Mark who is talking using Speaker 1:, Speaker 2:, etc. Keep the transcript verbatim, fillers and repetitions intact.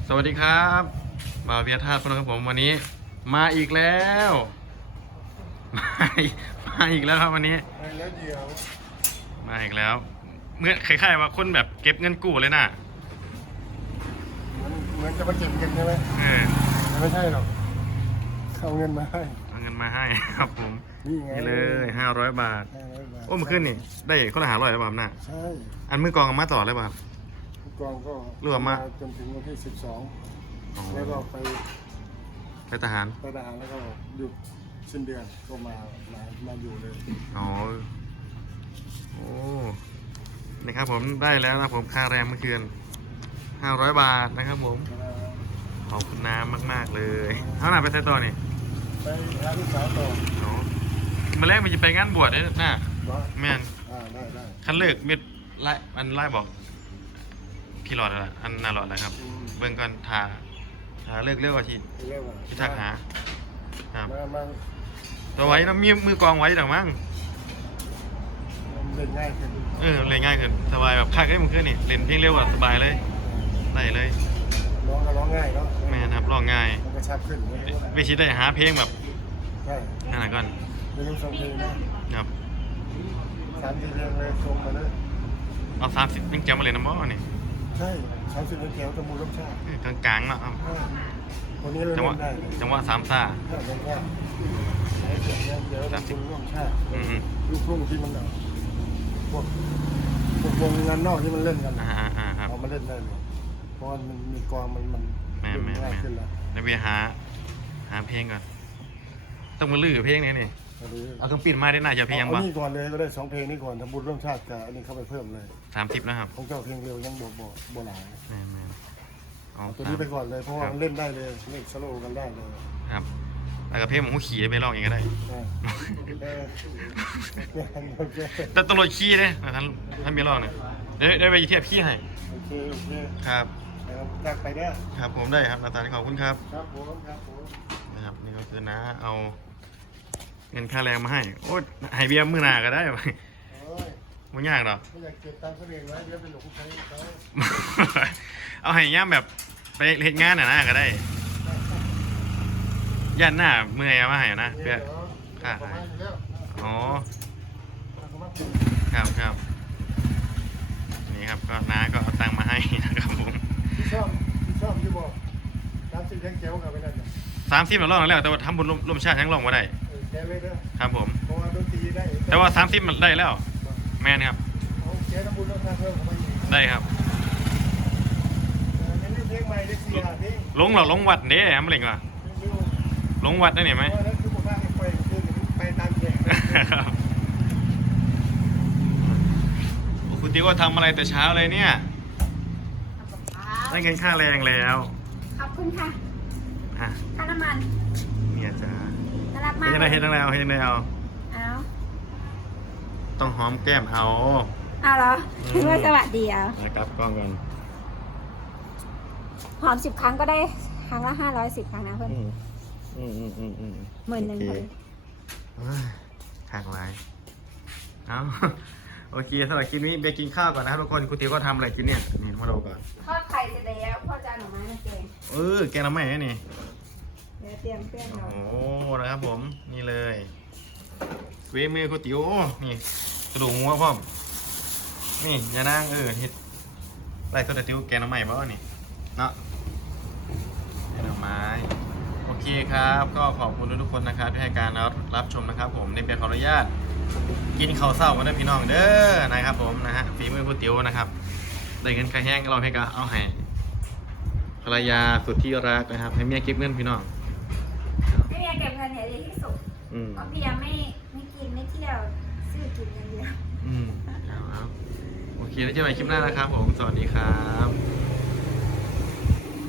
Speaker 1: สวัสดีครับบ่าวเบียร์ธาตุพนครับผมวันนี้มาอีกแล้วมาอีกมาอีกแล้วครับวันนี้
Speaker 2: มาแล้วเดียว
Speaker 1: มาอีกแล้วเมื่อคล้ายๆว่าคนแบบเก็บเงินกู้เลยนะ
Speaker 2: มันเหมือนจะมาเก็บเงินใช่ไหม
Speaker 1: เออ
Speaker 2: แต่ไม่ใช่หรอกเอาเงินมาให้
Speaker 1: เอาเงินมาให้ครับผม
Speaker 2: นี่ไง
Speaker 1: นี่เลยห้าร้อยบาท
Speaker 2: ห้าร้อยบาท
Speaker 1: โอ้เมื่อคืนนี่ได้คนละหาร้อยบาทน่ะ
Speaker 2: ใช่
Speaker 1: อันมือกองกับมาตลอดเลยป่ะครับ
Speaker 2: ผู้กองก็
Speaker 1: รวมมา
Speaker 2: จนถึงวันที่สิบสอง
Speaker 1: อ๋อ
Speaker 2: แล้วก็ไป
Speaker 1: ไปทหาร
Speaker 2: ไปทหารแล้วก็หยุดสิ้นเดือนก็มามามาอยู่เลย
Speaker 1: อ๋อโอ้นะครับผมได้แล้วนะผมค่าแรงเมื่อคืนห้าร้อยบาทนะครับผมขอบคุณน้ำมากๆเลยเอาหน่าไปใส่ต่อนี่
Speaker 2: ไปหาลูกสาวต่อ
Speaker 1: เนาะมาแรกมันจะไปงานบวชเนี่ยน่ะ
Speaker 2: ว่า
Speaker 1: แม่น
Speaker 2: อ่าได้ได้
Speaker 1: คันเลิกเม็ดไล่อันไล่บอก พี่หลอดอะไรอันน่าหลอดอะไรครับ
Speaker 2: อืม
Speaker 1: เบิ่งก่อนทาทาเลิกเร็วกว่าที่
Speaker 2: เรียกว่า
Speaker 1: ที่ทักหาครับ
Speaker 2: มามา
Speaker 1: ตัวไว้นะมีมือกองไว้ดังมั้ง
Speaker 2: มันเล่นง่ายขึ้น
Speaker 1: เออเล่นง่ายขึ้นสบายแบบค่าเอ้ยมึงขึ้นนี่เล่นเพลงเร็วกว่าสบายเลยได้เลย
Speaker 2: ร้องก็ร้องง่ายเนาะ
Speaker 1: แม่นครับร้องง่าย
Speaker 2: มันกระชับขึ้น
Speaker 1: วิชิตได้หาเพลงแบบ
Speaker 2: ใช่
Speaker 1: นั่นแหละก่อน
Speaker 2: ไม่ต้องส่งเพลงนะครับ สามสี่เพลงเลยส่งมาเลย
Speaker 1: เอาสามสิบยังแจมมาเลยนะบ่นี่
Speaker 2: ใช่สามสิบเพลงแถวตะมูลรสชาติ
Speaker 1: เออกลางๆเนาะครับ
Speaker 2: ใช่คนนี้เรา
Speaker 1: จังห
Speaker 2: เล่
Speaker 1: วะ
Speaker 2: นได้เลย
Speaker 1: จังหวะสามซ่า
Speaker 2: ใช่ยังว่าใช้เสียงเนี่ยเดี๋ยวตะมูลร่วมชาติ
Speaker 1: อืม
Speaker 2: ลูกทุ่งที่มันแบบพวกพวกวงงานนอกที่มันเล่นกัน
Speaker 1: อ่าอ่าอ่าครับ
Speaker 2: เอามาเล่นได้เลยเพราะว่ามันมีกลองมันมัน
Speaker 1: แม่
Speaker 2: เล่น
Speaker 1: แม่
Speaker 2: ง่าย
Speaker 1: แม่
Speaker 2: ขึ้นแล้ว
Speaker 1: ในเบียร์หาหาเพลงก่อนต้องมาลื้อเพลงนี้นี่
Speaker 2: เอาดู
Speaker 1: เอาเครื่องปิดมาได้น่าจะเพลง
Speaker 2: เอา
Speaker 1: บ่
Speaker 2: นี่ก่อนเลยก็ได้สองเพลงนี้ก่อนทำบุญร่วมชาติกับอันนี้เข้าไปเพิ่มเลย
Speaker 1: สามสิบนะครับ
Speaker 2: ของเจ้าเพลงเร็วยังบวกบวกบวหลาย
Speaker 1: แม่แม่เอา
Speaker 2: เอาตัวนี้ไปก่อนเลยเพราะว่ามันเล่นได้เลยเล่นสโลว์กันได้เลย
Speaker 1: ครับแล้วก็เพลงผมหูขี่ไปร้องเองก็ได้
Speaker 2: อ่าเออโอเค
Speaker 1: แต่ตำรวจขี่เนี่ยท่านท่านมีร้องเนี่ยเดี๋ยวได้ไปเทียบขี่ให้
Speaker 2: โอเคโอเค
Speaker 1: ครับ
Speaker 2: ครับจักไปเด้อ
Speaker 1: ครับผมได้ครับอาจารย์ขอบคุณครับ
Speaker 2: ครับผมครับผม
Speaker 1: นะครับนี่ก็คือนะเอาเงินค่าแรงมาให้โอ้ยให้เบียร์มือหนาก็ได้
Speaker 2: โอ้ย
Speaker 1: ไม่ยากหรอก
Speaker 2: ไม่อยากเก็บตังค์เขาเองไว้เดี๋ยวเป็นหลงใช้เขา
Speaker 1: เอาให้ย่ามแบบไปเฮ็ดงานน่ะนะก็ได้ย่านหน้าเมื่อยเอามาให้นะเพื่อ ค่ะ
Speaker 2: ประมาณนี้แล้ว
Speaker 1: อ๋อ
Speaker 2: เอาประมาณนี้
Speaker 1: ครับครับนี่ครับก็น้าก็เอาตังค์มาให้นะครับผม
Speaker 2: ที่ชอบที่ชอบที่บอกตามสิ่งแจ๋วๆกับไปนั่นน่ะ
Speaker 1: สามสิบเราลองแล้วแต่ว่าทำบุญร่วมชาติยังลองมาได้
Speaker 2: เออแกเลยเด้อ
Speaker 1: ครับผม
Speaker 2: เพราะว่าดนตรีได้
Speaker 1: แต่ว่าสามสิบมันได้แล้ว แม่นครับ
Speaker 2: เอาแกทำบุญแล้วค่าเพิ่มเข้าไปอีก
Speaker 1: ได้ครับ
Speaker 2: เอองั้นเล่นเพลงใหม่ได้สี่ห้าเพลง
Speaker 1: ลงเหรอลงวัดเด้แอมเล็งว่ะ
Speaker 2: ไม่รู้
Speaker 1: ลงวัดได้เนี่ยไหม
Speaker 2: เพราะว่านั้นคือผมว่าให้ไปคือไปตามแขก
Speaker 1: ครับโอ้คุณติ๊กว่าทำอะไรแต่เช้าเลยเนี่ย
Speaker 3: ทำกับข้าว
Speaker 1: ได้เงินค่าแรงแล้ว
Speaker 3: ขอบคุณค่ะ
Speaker 1: อ่ะ
Speaker 3: ค่าน้ำมัน
Speaker 1: เนี่ยจ้า
Speaker 3: น่ารัก
Speaker 1: เฮ็
Speaker 3: มา
Speaker 1: ด
Speaker 3: ก
Speaker 1: ยังไงเฮ็ดยังไงเอาเฮ็ดยังไงเอา
Speaker 3: เอา
Speaker 1: ต้องหอมแก้มเอา
Speaker 3: เอาเหรอคิดว่าสวัสดีเอา
Speaker 1: นะครับกล้องกัน
Speaker 3: หอมสิบครั้งก็ได้ครั้งละห้าร้อยสิบครั้งนะเพื่อน
Speaker 1: อืมอืมอืมอืมอืม
Speaker 3: หมื่นหนึ่ง
Speaker 1: โอ
Speaker 3: เล
Speaker 1: เค
Speaker 3: ย
Speaker 1: เอ้ยทางไลน์เอา โอเคสำหรับคลิปนี้ไปกินข้าวก่อนนะครับทุกคนคุณติ๊กก็ทำอะไรกินเนี่ยนี่มาดูก่อน
Speaker 3: ทอดไข่เสร็จแล้วพ่อจะเอาหน่อไม้มาแกง
Speaker 1: เออแกงน้ำไหมนี่
Speaker 3: เดี๋ยวเตรียมเครื่องเรา
Speaker 1: โอ้นะครับผมนี่เลยเวมือก๋วยเตี๋ยวนี่กระดูกงัวพร้อมนี่ยานางเออเฮ็ดไรก็จะติ้วแกงน้ำใหม่บ้านี่เนาะแกงหน่อไม้โอเคครับ ก็ขอบคุณทุกคนนะครับที่ให้การรับชมนะครับ ผมในเปียขออนุญาตกินข้าวเศร้ากันนะพี่น้องเด้อนะครับ ผมนะฮะฝีมือก๋วยเตี๋ยวนะครับได้เงินค่าแห้งเราให้ก็เอาให้ภรรยาสุดที่รักนะครับให้เมียเก็บเงินพี่น้อง
Speaker 3: ไม่มีเก็บเงินเนี่ยดีที่สุด
Speaker 1: อืม
Speaker 3: เพราะเพียไม่ไม่กินไม่เที่ยวซื้อกินอย่างเดียว
Speaker 1: อืมเอาเอาโอเคแล้วเจอกันใหม่คลิปหน้านะครับผม สวัสดีครับ